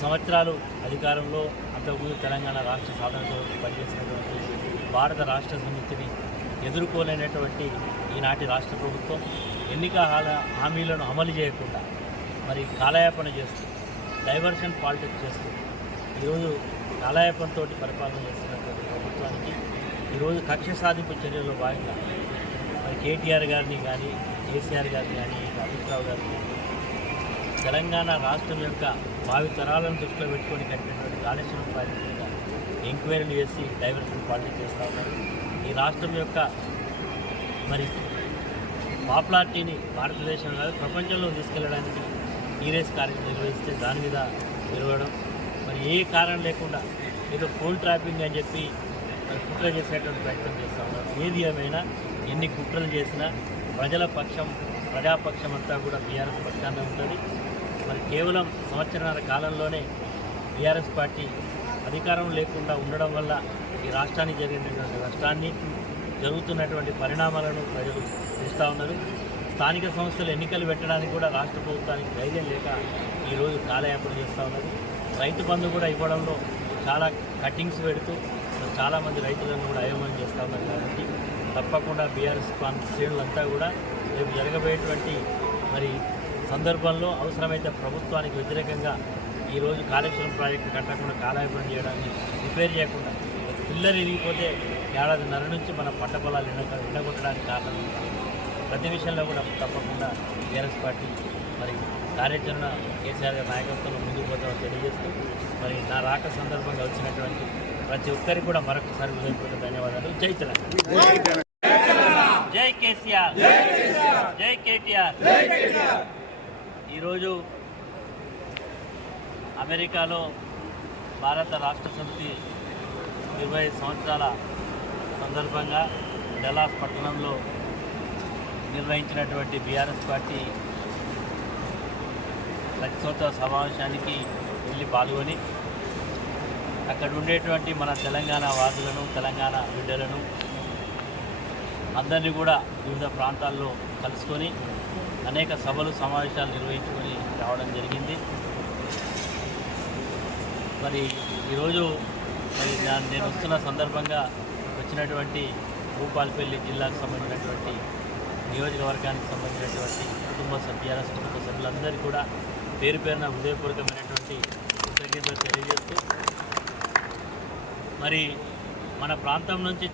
సంవత్సరాలు అధికారంలో అంతకుముందు తెలంగాణ రాష్ట్ర సాధనతో పనిచేసినటువంటి భారత రాష్ట్ర సమితిని ఎదుర్కోలేనటువంటి ఈనాటి రాష్ట్ర ప్రభుత్వం ఎన్నిక హామీలను అమలు చేయకుండా మరి కాలయాపన చేస్తూ డైవర్షన్ పాలిటిక్స్ చేస్తూ ఈరోజు కాలయాపనతో పరిపాలన చేస్తున్నటువంటి ప్రభుత్వానికి ఈరోజు కక్ష సాధింపు చర్యల్లో భాగంగా మరి కేటీఆర్ గారిని కానీ కేసీఆర్ గారిని కానీ అమిత్ రావు గారిని తెలంగాణ రాష్ట్రం యొక్క భావి తరాలను దృష్టిలో పెట్టుకొని కట్టినటువంటి కాళేశ్వరం ప్రాజెక్టు మీద ఎంక్వైరీలు చేసి డైవర్షన్ పాలిటిక్స్ చేస్తూ ఉన్నారు. ఈ రాష్ట్రం యొక్క మరి పాపులారిటీని భారతదేశం కాదు ప్రపంచంలో తీసుకెళ్ళడానికి ఈ రేస్ కార్యక్రమం నిర్వహిస్తే దాని మీద నిలవడం మరి ఏ కారణం లేకుండా ఏదో ఫోన్ ట్రాపింగ్ అని చెప్పి కుట్ర చేసేటువంటి ప్రయత్నం చేస్తూ ఉన్నారు. ఏది ఏమైనా ఎన్ని కుట్రలు చేసినా ప్రజల పక్షం ప్రజాపక్షం అంతా కూడా బీఆర్ఎస్ పక్షాన్ని ఉంటుంది. మరి కేవలం సంవత్సరాల కాలంలోనే బీఆర్ఎస్ పార్టీ అధికారం లేకుండా ఉండడం వల్ల ఈ రాష్ట్రానికి జరిగినటువంటి నష్టాన్ని జరుగుతున్నటువంటి పరిణామాలను ప్రజలు చూస్తూ ఉన్నారు. స్థానిక సంస్థలు ఎన్నికలు పెట్టడానికి కూడా రాష్ట్ర ప్రభుత్వానికి ధైర్యం లేక ఈరోజు కాలయాపన చేస్తూ ఉన్నారు. రైతు బంధు కూడా ఇవ్వడంలో చాలా కట్టింగ్స్ పెడుతూ చాలామంది రైతులను కూడా అయోమయం చేస్తూ ఉన్నారు కాబట్టి తప్పకుండా బీఆర్ఎస్ ప్రాంత శ్రేణులంతా కూడా రేపు జరగబోయేటువంటి మరి సందర్భంలో అవసరమైతే ప్రభుత్వానికి వ్యతిరేకంగా ఈరోజు కాళేశ్వరం ప్రాజెక్టు కట్టకుండా కాలయాపన చేయడాన్ని రిపేర్ చేయకుండా పిల్లలు ఇరిగిపోతే ఏడాదిన్నర నుంచి మన పంట పొలాలు ఎండ ఎండగొట్టడానికి కారణం. ప్రతి విషయంలో కూడా తప్పకుండా టీఆర్ఎస్ పార్టీ మరి కార్యాచరణ కేసీఆర్ గారి నాయకత్వంలో ముందుకు పోతామని తెలియజేస్తూ మరి నా రాక సందర్భంగా వచ్చినటువంటి ప్రతి ఒక్కరికి కూడా మరొకసారి హృదయపూర్వక ధన్యవాదాలు. జై తెలంగాణ. జై కేసీఆర్. జై కేటీఆర్. ఈరోజు అమెరికాలో భారత రాష్ట్ర సమితి ఇరవై సంవత్సరాల సందర్భంగా డలాస్ పట్టణంలో నిర్వహించినటువంటి బీఆర్ఎస్ పార్టీ ప్రతి సమావేశానికి వెళ్ళి పాల్గొని అక్కడ ఉండేటువంటి మన తెలంగాణ వాదులను తెలంగాణ బిడ్డలను అందరినీ కూడా వివిధ ప్రాంతాల్లో కలుసుకొని అనేక సభలు సమావేశాలు నిర్వహించుకొని రావడం జరిగింది. మరి ఈరోజు మరి నేను వస్తున్న సందర్భంగా వచ్చినటువంటి భూపాలపల్లి జిల్లాకు సంబంధించినటువంటి నియోజకవర్గానికి సంబంధించినటువంటి కుటుంబ సభ్యుల కుటుంబ సభ్యులందరికీ కూడా పేరు పేరున హృదయపూర్వకమైనటువంటి కృతజ్ఞతలు తెలియజేస్తూ మరి మన ప్రాంతం నుంచి